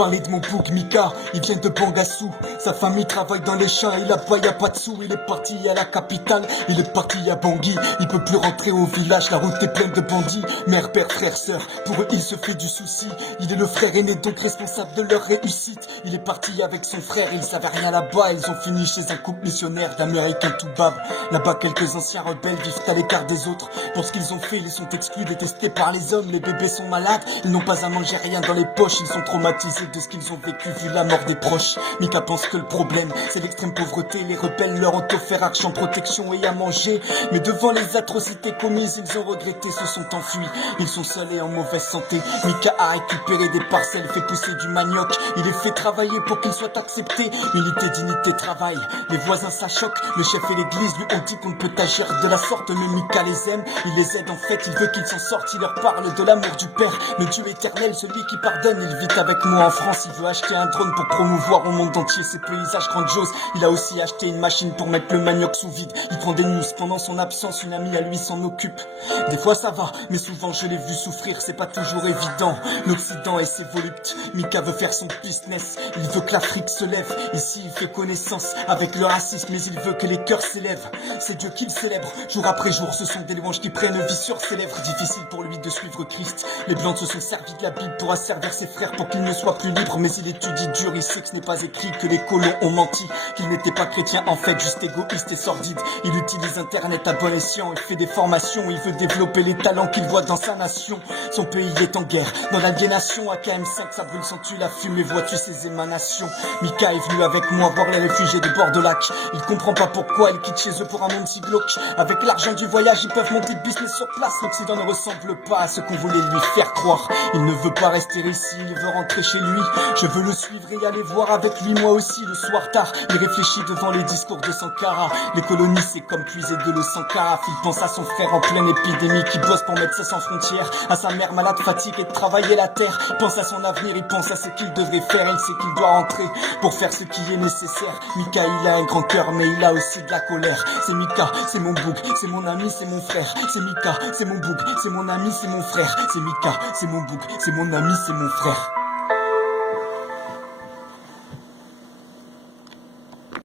parler de mon bouc Mika, il vient de Bangassou. Sa famille travaille dans les champs et là-bas y a pas de sous. Il est parti à la capitale, il est parti à Bangui. Il peut plus rentrer au village, la route est pleine de bandits. Mère, père, frère, sœur, pour eux il se fait du souci. Il est le frère aîné donc responsable de leur réussite. Il est parti avec son frère, ils savaient rien là-bas. Ils ont fini chez un couple missionnaire d'Américains tout bave. Là-bas quelques anciens rebelles vivent à l'écart des autres. Pour ce qu'ils ont fait, ils sont exclus, détestés par les hommes. Les bébés sont malades, ils n'ont pas à manger, rien dans les poches. Ils sont traumatisés de ce qu'ils ont vécu vu la mort des proches. Mika pense que le problème c'est l'extrême pauvreté. Les rebelles leur ont offert argent, protection et à manger. Mais devant les atrocités commises, ils ont regretté, se sont enfuis. Ils sont seuls et en mauvaise santé. Mika a récupéré des parcelles, fait pousser du manioc. Il est fait travailler pour qu'il soit accepté. Unité, dignité, travail. Les voisins s'achoquent, le chef et l'église lui ont dit qu'on ne peut agir de la sorte. Mais Mika les aime, il les aide en fait, il veut qu'ils s'en sortent. Il leur parle de l'amour du Père, le Dieu éternel, celui qui pardonne. Il vit avec moi en France, il veut acheter un drone pour promouvoir au monde entier ses paysages grandioses. Il a aussi acheté une machine pour mettre le manioc sous vide. Il prend des news pendant son absence, une amie à lui s'en occupe. Des fois ça va, mais souvent je l'ai vu souffrir, c'est pas toujours évident. L'Occident et ses voluptes, Mika veut faire son business. Il veut que l'Afrique se lève, ici il fait connaissance avec le racisme, mais il veut que les cœurs s'élèvent. C'est Dieu qu'il célèbre, jour après jour, ce sont des louanges qui prennent vie sur ses lèvres. Difficile pour lui de suivre Christ. Les blancs se sont servis de la Bible pour asservir ses frères pour qu'ils ne soient plus libres. Mais il étudie dur, il sait que ce n'est pas écrit, que les colons ont menti, qu'il n'était pas chrétien en fait, juste égoïste et sordide. Il utilise internet à bon escient, il fait des formations, il veut développer les talents qu'il voit dans sa nation. Son pays est en guerre, dans l'aliénation. AKM5 ça brûle, sens-tu la fumée, vois-tu ses émanations. Mika est venu avec moi voir les réfugiés des bords de lac. Il comprend pas pourquoi ils quittent chez eux pour un monde si glauque. Avec l'argent du voyage ils peuvent monter le business sur place. L'Occident ne ressemble pas à ce qu'on voulait lui faire croire. Il ne veut pas rester ici, il veut rentrer chez lui. Je veux le suivre et aller voir avec lui moi aussi. Le soir tard, il réfléchit devant les discours de Sankara. Les colonies c'est comme puiser de l'eau sans carafe. Il pense à son frère en pleine épidémie qui bosse pour Médecins sans frontières. À sa mère malade, fatiguée de travailler la terre. Il pense à son avenir, il pense à ce qu'il devrait faire. Il sait qu'il doit rentrer pour faire ce qui est nécessaire. Mika il a un grand cœur mais il a aussi de la colère. C'est Mika, c'est mon bouc, c'est mon ami, c'est mon frère. C'est Mika, c'est mon bouc, c'est mon ami, c'est mon frère. C'est Mika, c'est mon bouc, c'est mon ami, c'est mon frère.